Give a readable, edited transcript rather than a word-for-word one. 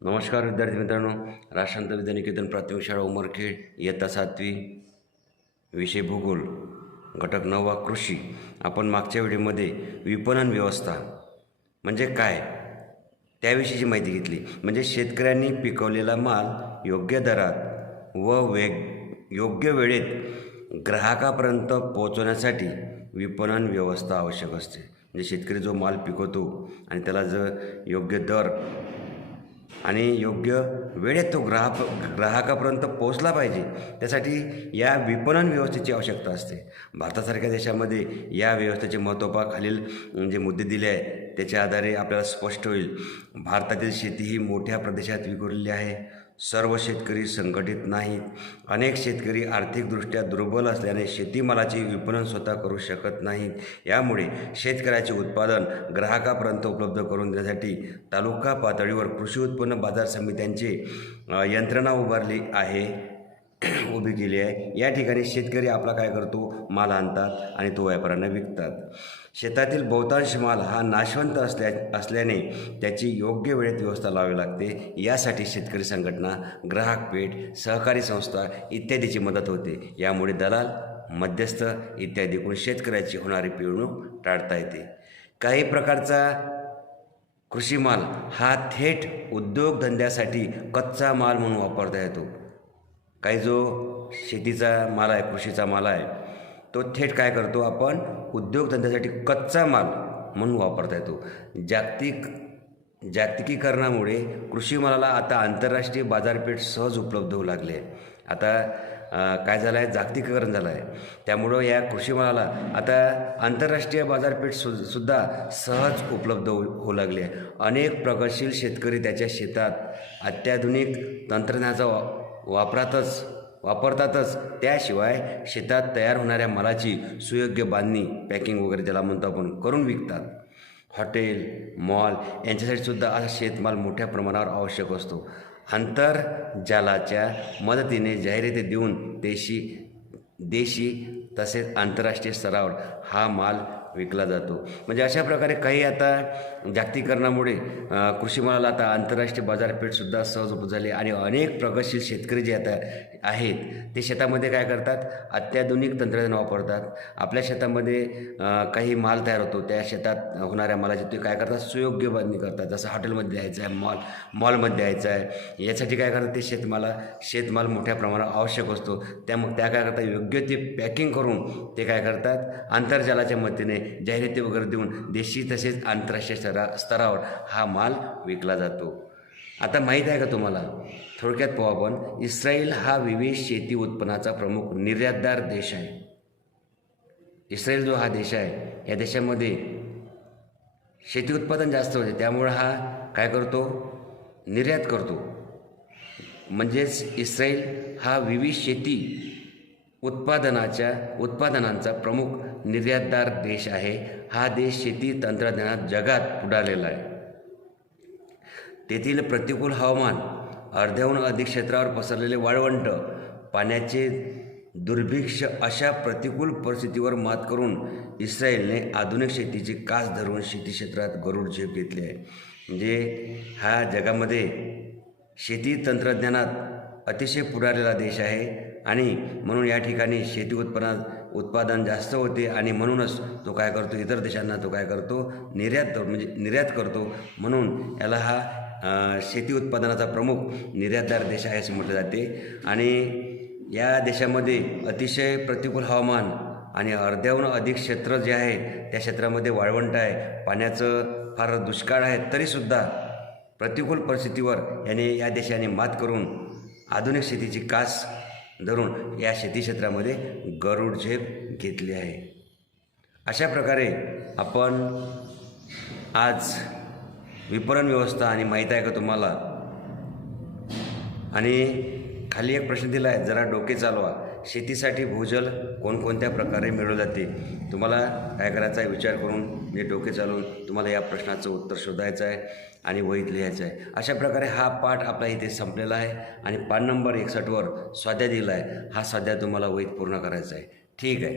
नमस्कार विद्यार्थी मित्रांनो, राष्ट्रांत विद्यानिकेतन प्राथमिक शाळा उमरखेड इयत्ता 7वी विषय भूगोल घटक 9वा कृषी. आपण मागच्या व्हिडिओमध्ये विपणन व्यवस्था म्हणजे काय त्याविषयीची माहिती घेतली. म्हणजे शेतकऱ्यांनी पिकवलेला माल योग्य दरात व योग्य वेळेत ग्राहकापर्यंत पोहोचवण्यासाठी विपणन व्यवस्था आवश्यक असते. म्हणजे शेतकरी जो माल पिकवतो आणि त्याला जर योग्य दर आणि योग्य वेळेत तो ग्राहकापर्यंत पोहोचला पाहिजे, त्यासाठी या विपणन व्यवस्थेची आवश्यकता असते. भारतासारख्या देशामध्ये या व्यवस्थेचे महत्त्व खालील जे मुद्दे दिले आहे त्याच्या आधारे आपल्याला स्पष्ट होईल. भारतातील शेती ही मोठ्या प्रदेशात विखुरलेली आहे. सर्व शेतकरी संघटित नाहीत. अनेक शेतकरी आर्थिकदृष्ट्या दुर्बल असल्याने शेतीमालाचे विपणन स्वतः करू शकत नाहीत. यामुळे शेतकऱ्याचे उत्पादन ग्राहकापर्यंत उपलब्ध करून देण्यासाठी तालुका पातळीवर कृषी उत्पन्न बाजार समित्यांची यंत्रणा उभी केली आहे. या ठिकाणी शेतकरी आपला काय करतो, माल आणतात आणि तो व्यापाऱ्यांना विकतात. शेतातील बहुतांश माल हा नाशवंत असल्याने त्याची योग्य वेळेत व्यवस्था लावावी लागते. यासाठी शेतकरी संघटना, ग्राहक पेठ, सहकारी संस्था इत्यादीची मदत होते. यामुळे दलाल, मध्यस्थ इत्यादीकडून शेतकऱ्याची होणारी पिळवणूक टाळता येते. काही प्रकारचा कृषी माल हा थेट उद्योगधंद्यासाठी कच्चा माल म्हणून वापरता येतो. काही जो शेतीचा माल आहे, कृषीचा माल आहे, तो थेट काय करतो, आपण उद्योगधंद्यासाठी कच्चा माल म्हणून वापरता येतो. जागतिकीकरणामुळे कृषी मालाला आता आंतरराष्ट्रीय बाजारपेठ सहज उपलब्ध होऊ लागली आहे. आता काय झालं आहे, जागतिकीकरण झालं आहे. त्यामुळं या कृषी मालाला आता आंतरराष्ट्रीय बाजारपेठ सुद्धा सहज उपलब्ध होऊ लागली आहे. अनेक प्रगतशील शेतकरी त्याच्या शेतात अत्याधुनिक तंत्रज्ञानाचा वापरतातच. त्याशिवाय शेतात तयार होणाऱ्या मालाची सुयोग्य बांधणी, पॅकिंग वगैरे ज्याला म्हणतो आपण, करून विकतात. हॉटेल, मॉल यांच्यासाठी सुद्धा असा शेतमाल मोठ्या प्रमाणावर आवश्यक असतो. आंतरजालाच्या मदतीने जाहिराती देऊन देशी तसेच आंतरराष्ट्रीय स्तरावर हा माल विकला जातो. म्हणजे अशा प्रकारे काही आता जागतिकीकरणामुळे कृषी मालाला आता आंतरराष्ट्रीय बाजारपेठसुद्धा सहज उपलब्ध झाली. आणि अनेक प्रगतशील शेतकरी जे आता आहेत ते शेतामध्ये काय करतात, अत्याधुनिक तंत्रज्ञान वापरतात. आपल्या शेतामध्ये काही माल तयार होतो, त्या शेतात होणाऱ्या मालाची ते काय करतात, सुयोग्य बांधणी करतात. जसं हॉटेलमध्ये द्यायचं आहे, मॉलमध्ये द्यायचं आहे, यासाठी काय करतात, ते शेतमाल मोठ्या प्रमाणात आवश्यक असतो. त्या काय करतात, योग्य ते पॅकिंग करून ते काय करतात, आंतरजालाच्या मदतीने जाहिराती वगैरे देऊन देशी तसेच आंतरराष्ट्रीय स्तरावर हा माल विकला जातो. आता माहीत आहे का तुम्हाला, थोडक्यात पाहू आपण. इस्रायल हा विविध शेती उत्पन्नाचा प्रमुख निर्यातदार देश आहे. इस्रायल जो हा देश आहे, या देशामध्ये शेती उत्पादन जास्त होते. त्यामुळे हा काय करतो, निर्यात करतो. म्हणजेच इस्रायल हा विविध शेती उत्पादनांचा प्रमुख निर्यातदार देश आहे. हा देश शेती तंत्रज्ञानात जगात पुढारलेला आहे. तेथील प्रतिकूल हवामान, अर्ध्याहून अधिक क्षेत्रावर पसरलेले वाळवंट, पाण्याचे दुर्भिक्ष्य अशा प्रतिकूल परिस्थितीवर मात करून इस्रायलने आधुनिक शेतीची कास धरून शेती क्षेत्रात गरुड झेप घेतली आहे. म्हणजे हा जगामध्ये शेती तंत्रज्ञानात अतिशय पुढारलेला देश आहे. आणि म्हणून या ठिकाणी शेती उत्पादन जास्त होते आणि म्हणूनच तो काय करतो, इतर देशांना तो काय करतो, निर्यात करतो. म्हणून याला हा शेती उत्पादनाचा प्रमुख निर्यातदार देश आहे असे म्हटले जाते. आणि या देशामध्ये अतिशय प्रतिकूल हवामान आणि अर्ध्याहून अधिक क्षेत्र जे आहे त्या क्षेत्रामध्ये वाळवंट आहे, पाण्याचं फार दुष्काळ आहे. तरीसुद्धा प्रतिकूल परिस्थितीवर या देशाने मात करून आधुनिक शेतीची कास धरून या शेती क्षेत्रामध्ये गरुड झेप घेतली आहे. अशा प्रकारे आपण आज विपणन व्यवस्था आणि माहीत आहे का तुम्हाला. आणि खाली एक प्रश्न दिला आहे, जरा डोके चालवा. शेतीसाठी भूजल कोणकोणत्या प्रकारे मिळवले जाते. तुम्हाला काय करायचा आहे, विचार करून म्हणजे डोके चालवून तुम्हाला या प्रश्नाचं उत्तर शोधायचं आहे आणि वहीत लिहायचं आहे. अशा प्रकारे हा पाठ आपला इथे संपलेला आहे. आणि पान नंबर 61वर स्वाध्याय दिला आहे. हा स्वाध्याय तुम्हाला वहीत पूर्ण करायचा आहे. ठीक आहे.